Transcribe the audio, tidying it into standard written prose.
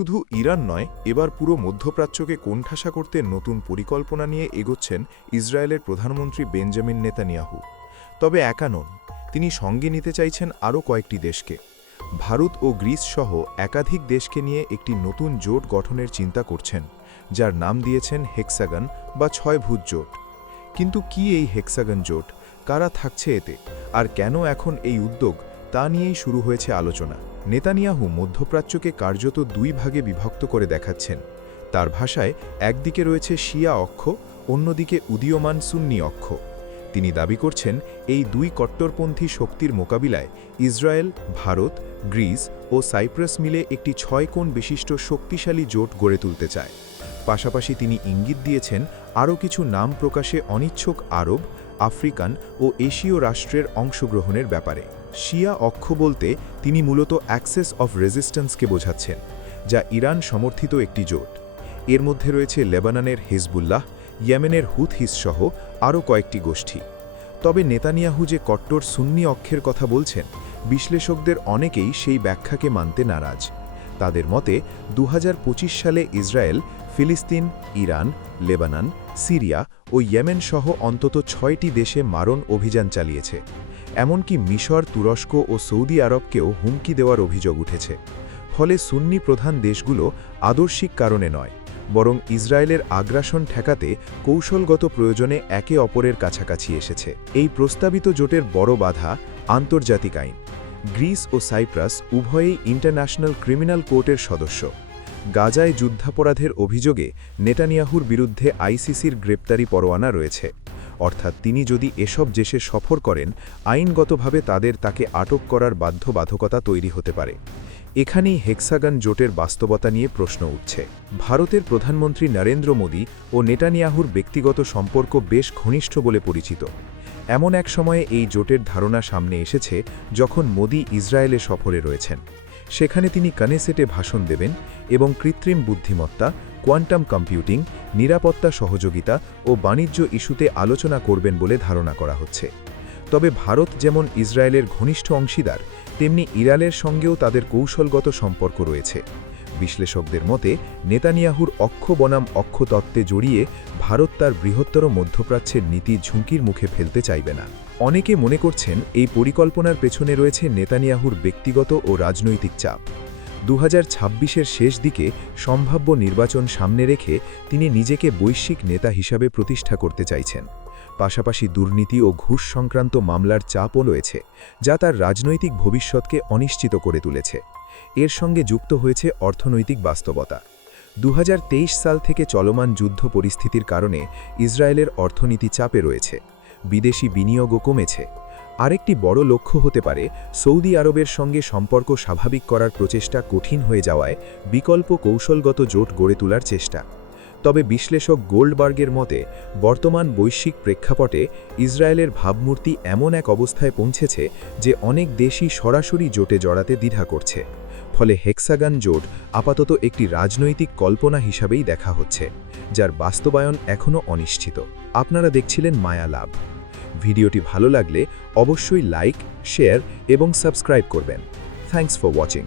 শুধু ইরান নয়, এবার পুরো মধ্যপ্রাচ্যকে কোণঠাসা করতে নতুন পরিকল্পনা নিয়ে এগোচ্ছেন ইসরায়েলের প্রধানমন্ত্রী বেঞ্জামিন নেতানিয়াহু। তবে একা নন, তিনি সঙ্গে নিতে চাইছেন আরও কয়েকটি দেশকে। ভারত ও গ্রিস সহ একাধিক দেশকে নিয়ে একটি নতুন জোট গঠনের চিন্তা করছেন, যার নাম দিয়েছেন হেক্সাগন বা ছয়ভুজ জোট। কিন্তু কি এই হেক্সাগন জোট, কারা থাকছে এতে, আর কেন এখন এই উদ্যোগ, তা নিয়েই শুরু হয়েছে আলোচনা। নেতানিয়াহু মধ্যপ্রাচ্যকে কার্যত দুই ভাগে বিভক্ত করে দেখাচ্ছেন। তার ভাষায় একদিকে রয়েছে শিয়া অক্ষ, অন্যদিকে উদীয়মান সুন্নি অক্ষ। তিনি দাবি করছেন এই দুই কট্টরপন্থী শক্তির মোকাবিলায় ইসরায়েল, ভারত, গ্রিস ও সাইপ্রাস মিলে একটি 6 কোণ বিশিষ্ট শক্তিশালী জোট গড়ে তুলতে চায়। পাশাপাশি তিনি ইঙ্গিত দিয়েছেন আরও কিছু নাম প্রকাশে অনিচ্ছুক আরব, আফ্রিকান ও এশীয় রাষ্ট্রের অংশগ্রহণের ব্যাপারে। শিয়া অক্ষ বলতে তিনি মূলত অ্যাক্সেস অফ রেজিস্ট্যান্সকে বোঝাচ্ছেন, যা ইরান সমর্থিত একটি জোট। এর মধ্যে রয়েছে লেবাননের হিজবুল্লাহ, ইয়েমেনের হুথিস সহ আরও কয়েকটি গোষ্ঠী। তবে নেতানিয়াহু যে কট্টর সুন্নি অক্ষের কথা বলছেন, বিশ্লেষকদের অনেকেই সেই ব্যাখ্যাকে মানতে নারাজ। তাদের মতে ২০২৫ সালে ইসরায়েল ফিলিস্তিন, ইরান, লেবানন, সিরিয়া ও ইয়েমেন সহ অন্তত 6টি দেশে মারণ অভিযান চালিয়েছে। এমনকি মিশর, তুরস্ক ও সৌদি আরবকেও হুমকি দেওয়ার অভিযোগ উঠেছে। ফলে সুন্নি প্রধান দেশগুলো আদর্শিক কারণে নয়, বরং ইসরায়েলের আগ্রাসন ঠেকাতে কৌশলগত প্রয়োজনে একে অপরের কাছাকাছি এসেছে। এই প্রস্তাবিত জোটের বড় বাধা আন্তর্জাতিক আইন। গ্রিস ও সাইপ্রাস উভয়েই ইন্টারন্যাশনাল ক্রিমিনাল কোর্টের সদস্য। গাজায় যুদ্ধাপরাধের অভিযোগে নেতানিয়াহুর বিরুদ্ধে আইসিসির গ্রেপ্তারি পরোয়ানা রয়েছে। অর্থাৎ তিনি যদি এসব দেশে সফর করেন, আইনগতভাবে তাকে আটক করার বাধ্যবাধকতা তৈরি হতে পারে। এখানেই হেক্সাগন জোটের বাস্তবতা নিয়ে প্রশ্ন উঠছে। ভারতের প্রধানমন্ত্রী নরেন্দ্র মোদী ও নেতানিয়াহুর ব্যক্তিগত সম্পর্ক বেশ ঘনিষ্ঠ বলে পরিচিত। এমন এক সময়ে এই জোটের ধারণা সামনে এসেছে যখন মোদী ইসরায়েলে সফরে রয়েছেন। সেখানে তিনি কানেসেটে ভাষণ দেবেন এবং কৃত্রিম বুদ্ধিমত্তা, কোয়ান্টাম কম্পিউটিং, নিরাপত্তা সহযোগিতা ও বাণিজ্য ইস্যুতে আলোচনা করবেন বলে ধারণা করা হচ্ছে। তবে ভারত যেমন ইসরায়েলের ঘনিষ্ঠ অংশীদার, তেমনি ইরানের সঙ্গেও তাদের কৌশলগত সম্পর্ক রয়েছে। বিশ্লেষকদের মতে নেতানিয়াহুর অক্ষ বনাম অক্ষ তত্ত্বে জড়িয়ে ভারত তার বৃহত্তর মধ্যপ্রাচ্যের নীতি ঝুঁকির মুখে ফেলতে চাইবে না। অনেকে মনে করছেন এই পরিকল্পনার পেছনে রয়েছে নেতানিয়াহুর ব্যক্তিগত ও রাজনৈতিক চাপ। ২০২৬-এর শেষ দিকে সম্ভাব্য নির্বাচন সামনে রেখে তিনি নিজেকে বৈশ্বিক নেতা হিসাবে প্রতিষ্ঠা করতে চাইছেন। পাশাপাশি দুর্নীতি ও ঘুষ সংক্রান্ত মামলার চাপও রয়েছে, যা তার রাজনৈতিক ভবিষ্যৎকে অনিশ্চিত করে তুলেছে। এর সঙ্গে যুক্ত হয়েছে অর্থনৈতিক বাস্তবতা। ২০২৩ সাল থেকে চলমান যুদ্ধ পরিস্থিতির কারণে ইসরায়েলের অর্থনীতি চাপে রয়েছে, বিদেশি বিনিয়োগও কমেছে। আরেকটি বড় লক্ষ্য হতে পারে সৌদি আরবের সঙ্গে সম্পর্ক স্বাভাবিক করার প্রচেষ্টা কঠিন হয়ে যাওয়ায় বিকল্প কৌশলগত জোট গড়ে তোলার চেষ্টা। তবে বিশ্লেষক গোল্ডবার্গের মতে বর্তমান বৈশ্বিক প্রেক্ষাপটে ইসরায়েলের ভাবমূর্তি এমন এক অবস্থায় পৌঁছেছে যে অনেক দেশই সরাসরি জোটে জড়াতে দ্বিধা করছে। ফলে হেক্সাগন জোট আপাতত একটি রাজনৈতিক কল্পনা হিসাবেই দেখা হচ্ছে, যার বাস্তবায়ন এখনও অনিশ্চিত। আপনারা দেখছিলেন মায়া লাভ। ভিডিওটি ভালো লাগলে অবশ্যই লাইক, শেয়ার এবং সাবস্ক্রাইব করবেন। Thanks for watching.